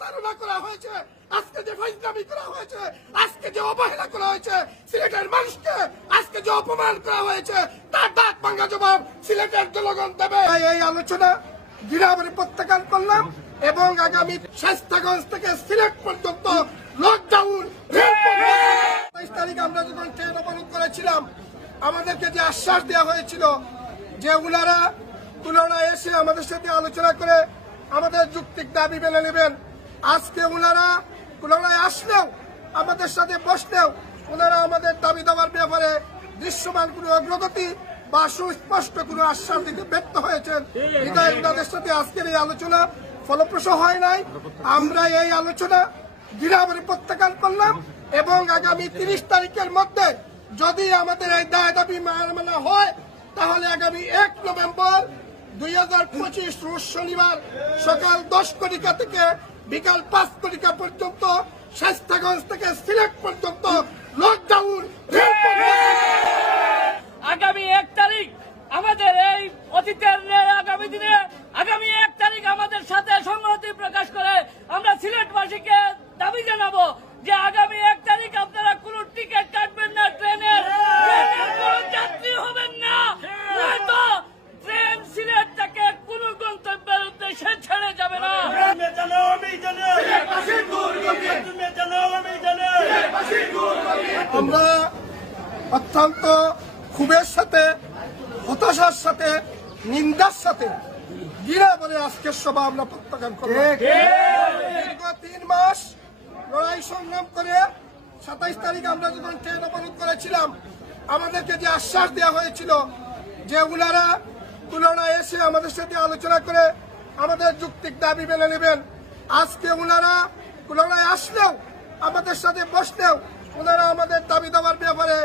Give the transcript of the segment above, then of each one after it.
প্রতারণা করা হয়েছে, আজকে যে ফাইজলামি করা হয়েছে, আজকে যে অবহেলা করা হয়েছে, সিলেটের মানুষকে আজকে যে অপমান করা হয়েছে, তার দাঁত ভাঙা জবাব সিলেটের জনগণ দেবে। এই আলোচনা দৃঢ়ভাবে প্রত্যাখ্যান করলাম এবং আগামী শায়েস্তাগঞ্জ থেকে সিলেট পর্যন্ত লকডাউন ২২ তারিখ আমরা যখন ট্রেন অবরোধ করেছিলাম, আমাদেরকে যে আশ্বাস দেওয়া হয়েছিল যে উনারা এসে আমাদের সাথে আলোচনা করে আমাদের যৌক্তিক দাবি মেনে নেবেন। আজকে উনারা আসলেও আমাদের সাথে বসলেও উনারা আমাদের দাবি দেওয়ার ব্যাপারে দৃশ্যমান কোনো অগ্রগতি বা সুস্পষ্ট কোনো আশ্বাস দিতে ব্যর্থ হয়েছেন। বিধায় উনাদের সাথে আজকের এই আলোচনা ফলপ্রসূ হয় নাই। আমরা এই আলোচনা দৃঢ়ভাবে প্রত্যাখ্যান করলাম এবং আগামী ৩০ তারিখের মধ্যে যদি আমাদের এই দায় দাবি মানা হয়, তাহলে আগামী ১ নভেম্বর ২০২৫ রোজ শনিবার সকাল ১০ ঘটিকা থেকে বিকাল ৫ ঘটিকা পর্যন্ত শায়েস্তাগঞ্জ থেকে সিলেট পর্যন্ত লকডাউন। আগামী ১ তারিখ আমাদের এই অতীতের আগামী দিনে আগামী ১ তারিখ আমাদের সাথে সংহতি প্রকাশ করে আমরা সিলেটবাসীকে দাবি জানাবো যে আগামী ১ তারিখ আপনারা কোন টিকিট কাটবেন না, ট্রেনের কোন যাত্রী হবেন না, নয়তো ট্রেন সিলেট থেকে কোন গন্তব্যের উদ্দেশ্যে ছেড়ে যাবে না। আমরা অত্যন্ত ক্ষোভের সাথে, হতাশার সাথে, নিন্দার সাথে দৃঢ়ভাবে আজকের সভা আমরা প্রত্যাখ্যান করব। দীর্ঘ ৩ মাস লড়াই সংগ্রাম করে ২৭ তারিখ আমরা যখন ট্রেন অবরোধ করেছিলাম, আমাদেরকে যে আশ্বাস দেওয়া হয়েছিল যে উনারা এসে আমাদের সাথে আলোচনা করে আমাদের যৌক্তিক দাবি মেনে নেবেন। আজকে উনারা আসলেও আমাদের সাথে বসলেও উনারা আমাদের দাবি দেওয়ার ব্যাপারে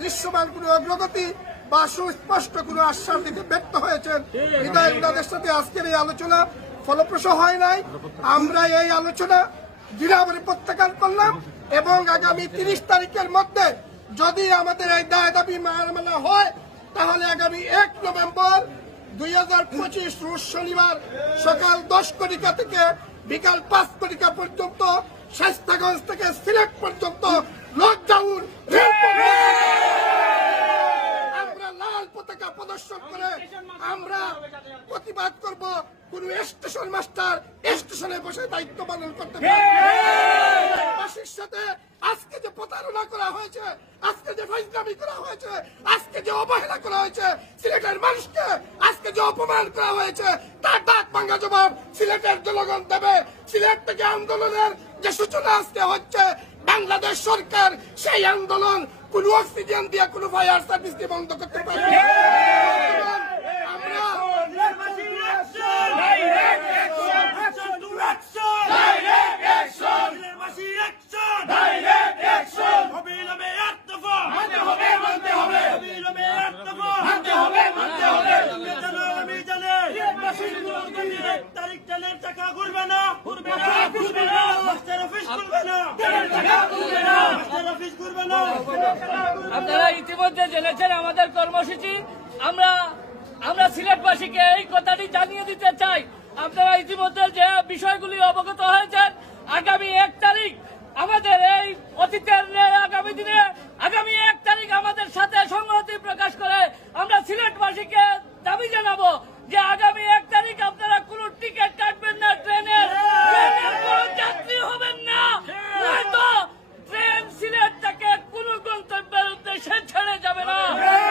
দৃশ্যমান কোনো অগ্রগতি বা সুস্পষ্ট কোনো আশ্বাস দিতে ব্যর্থ হয়েছেন। বিধায় উনাদের সাথে আজকের এই আলোচনা ফলপ্রসূ হয় নাই। আমরা এই আলোচনা দৃঢ়ভাবে প্রত্যাখ্যান করলাম এবং আগামী ৩০ তারিখের মধ্যে যদি আমাদের এই দায় দাবি মানা হয়, তাহলে আগামী ১ নভেম্বর ২০২৫ রোজ শনিবার সকাল ১০ ঘটিকা থেকে বিকাল ৫ ঘটিকা পর্যন্ত শায়েস্তাগঞ্জ থেকে সিলেট পর্যন্ত লকডাউন। আমরা লাল পতাকা প্রদর্শন করে আমরা প্রতিবাদ করব। কোন স্টেশন মাস্টার স্টেশনে বসে দায়িত্ব পালন করতে পারবে সাথে আজকে যে প্রতারণা করা হয়েছে, আজকে যে ফাইজলামি করা হয়েছে, আজকে যে অবহেলা করা হয়েছে, সিলেটের মানুষকে আজকে যে অপমান করা হয়েছে, তার দাঁত ভাঙা জবাব সিলেটের জনগণ দেবে। সিলেট থেকে আন্দোলনের যে সূচনা আজকে হচ্ছে, বাংলাদেশ সরকার সেই আন্দোলন কোন অক্সিজেন দিয়ে কোন ফায়ার সার্ভিস দিয়ে বন্ধ করতে পারবে। আমরা আপনারা ইতিমধ্যে জেনেছেন আমাদের কর্মসূচি। আমরা সিলেটবাসীকে এই কথাটি জানিয়ে দিতে চাই, আপনারা ইতিমধ্যে যে বিষয়গুলি অবগত হয়েছেন, আগামী ১ তারিখ আমাদের এই অতীতের আগামী দিনে আগামী ১ তারিখ আমাদের সাথে সংহতি প্রকাশ করে আমরা সিলেটবাসীকে দাবি জানাবো যে আগামী ১ তারিখ আপনারা কোন টিকিট কাটবেন না, ট্রেনের কোন যাত্রী হবেন না, নয়তো ট্রেন সিলেট থেকে কোন গন্তব্যের উদ্দেশ্যে ছেড়ে যাবে না।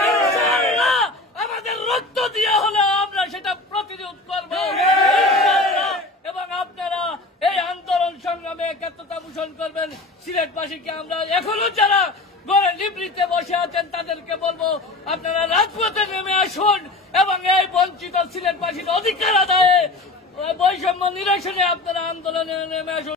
ইনশাআল্লাহ আমাদের রক্ত দিয়ে হলেও আমরা সেটা প্রতিরোধ করব এবং আপনারা এই আন্দোলন সংগ্রামে একাত্মতা পোষণ করবেন। সিলেটবাসীকে আমরা এখনো যারা ঘরে লিবরিতে বসে আছেন তাদেরকে বলবো, আপনারা রাজপথে নেমে আসুন এবং এই বঞ্চিত সিলেটবাসীর অধিকার আদায়ে, বৈষম্য নিরসনে আপনারা আন্দোলনে নেমে আসুন।